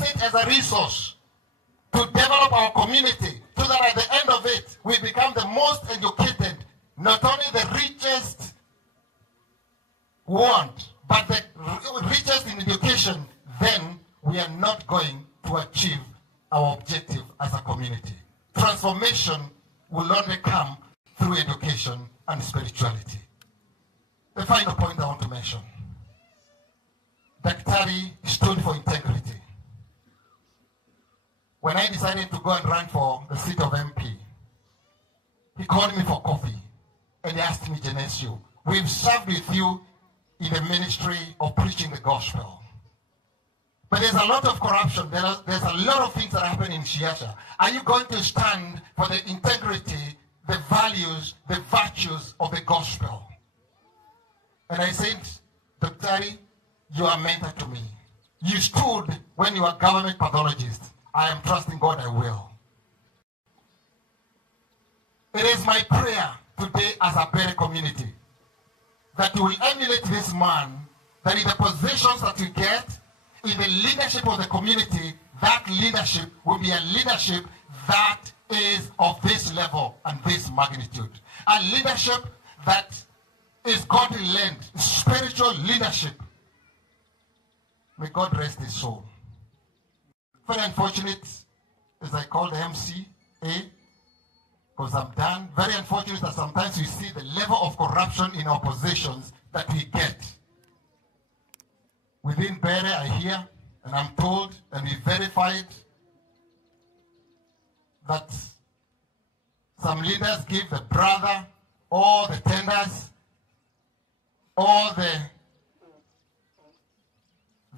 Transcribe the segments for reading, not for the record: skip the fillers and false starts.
use it as a resource to develop our community so that at the end of it, we become the most educated, not only the richest want, but the richest in education, then we are not going to achieve our objective as a community. Transformation will only come through education and spirituality. The final point I want to mention. Daktari stood for integrity. When I decided to go and run for the seat of MP, he called me for coffee and he asked me, Genesio, we've served with you in the ministry of preaching the gospel. But there's a lot of corruption. There's a lot of things that happen in Siasa. Are you going to stand for the integrity, the values, the virtues of the gospel? And I said, Daktari, you are mentor to me. You stood when you were government pathologist. I am trusting God I will. It is my prayer today as a Bere community that you will emulate this man, that in the positions that you get, in the leadership of the community, that leadership will be a leadership that is of this level and this magnitude. A leadership that is God-led, spiritual leadership. May God rest his soul. Very unfortunate, as I call the MCA, because I'm done. Very unfortunate that sometimes we see the level of corruption in our positions that we get. Within Bere, I hear, and I'm told, and we verified, that some leaders give the brother all the tenders, all the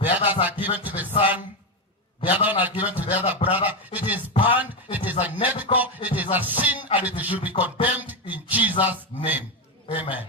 others are given to the son, the other one are given to the other brother. It is banned, it is unethical, it is a sin, and it should be condemned in Jesus' name. Amen.